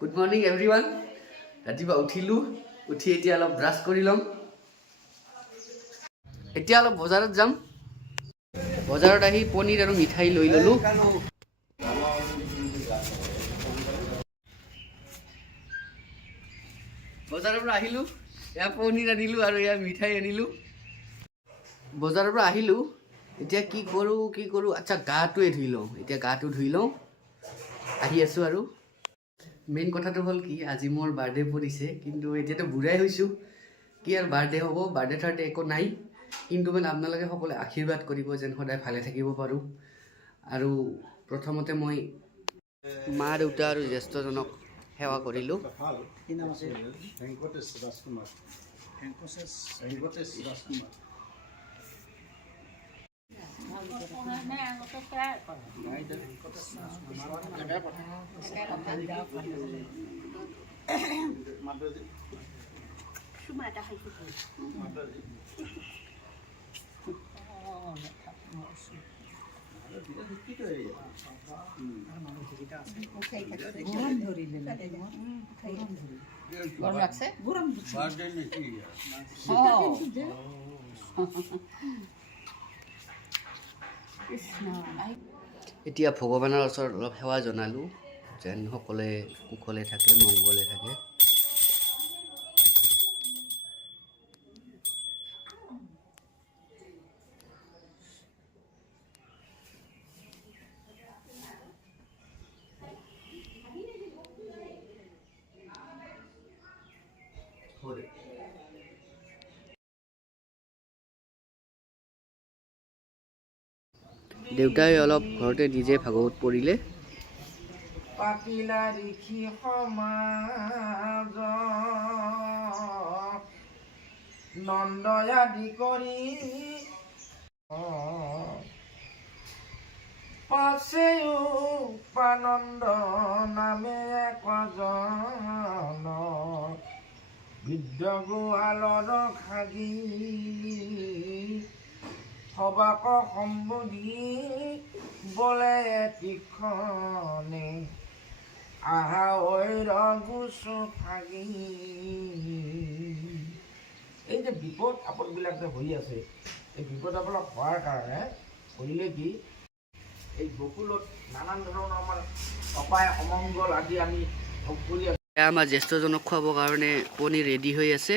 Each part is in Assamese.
Good morning everyone. ৰাতিপুৱা উঠিলোঁ, উঠি এতিয়া অলপ ব্ৰাছ কৰি ল'ম। এতিয়া অলপ বজাৰত যাম। বজাৰত আহি পনীৰ আৰু মিঠাই লৈ ল'লোঁ। বজাৰৰ পৰা আহিলোঁ, এয়া পনীৰ আনিলোঁ আৰু এয়া মিঠাই আনিলোঁ। বজাৰৰ পৰা আহিলোঁ, এতিয়া কি কৰোঁ আচ্ছা গাটোৱে ধুই লওঁ। এতিয়া গাটো ধুই লওঁ, আহি আছোঁ আৰু। মেইন কথাটো হ'ল কি, আজি মোৰ বাৰ্থডে পৰিছে, কিন্তু এতিয়াতো বুঢ়াই হৈছোঁ, কি আৰু বাৰ্থডে হ'ব, বাৰ্থডে একো নাই। কিন্তু মানে আপোনালোকে সকলোৱে আশীৰ্বাদ কৰিব যেন সদায় ভালে থাকিব পাৰোঁ। আৰু প্ৰথমতে মই মা দেউতা আৰু জ্যেষ্ঠজনক সেৱা কৰিলোঁ। এতিয়া ভগৱানৰ ওচৰত অলপ সেৱা জনালোঁ, যেন সকলোৱে কুশলে থাকে, মংগলে থাকে। দেউতাই অলপ ঘৰতে নিজে ভাগৱত পঢ়িলে। পাতিলা ঋষি সমাজ নন্দয়াদি কৰি পাছেও পানন্দ নামে একজন বৃদ্ধ গোৱালৰ খাগি সবাক সম্বোধি বলে তীক্ষণে আহা ঐৰ গুচু ভাগি। এই যে বিপদ আপদবিলাক যে হৈ আছে, এই বিপদ আপদ হোৱাৰ কাৰণে কৰিলে কি, এই গকুলত নানান ধৰণৰ আমাৰ অপায় অমংগল আদি আমি ভোগ কৰি আছোঁ। আমাৰ জ্যেষ্ঠজনক খুৱাবৰ কাৰণে পনীৰ ৰেডি হৈ আছে,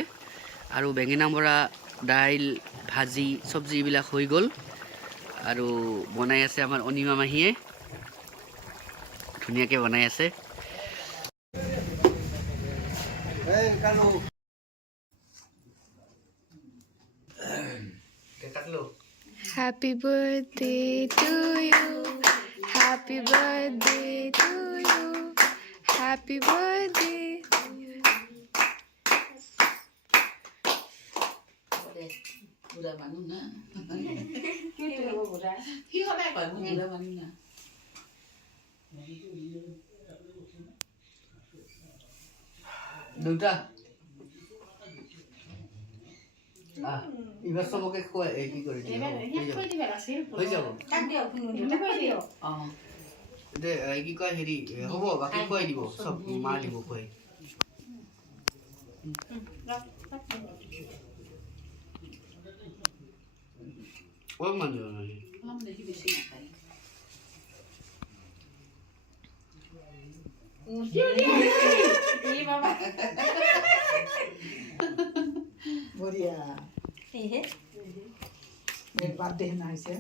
আৰু বেঙেনা মৰা, দাইল, ভাজি, চব্জি এইবিলাক হৈ গ'ল। আৰু বনাই আছে আমাৰ অনিমা মাহীয়ে, ধুনীয়াকৈ বনাই আছে। Happy birthday to you. Happy birthday to you. Happy birthday. বুঢ়া মানুহ না কি সদায় কয় মোৰ বুঢ়া মানুহ না দুটা এইবাৰ চবকে খুৱাই কি কৰি দিয়ে হৈ যাব দে, কি কয় হেৰি হ'ব, বাকী খুৱাই দিব, চব মা দিব খুৱাই। অলপমান দিব মানে দেখি বেছি নাখায়। বঢ়িয়া বাৰ্থডে নাহিছে।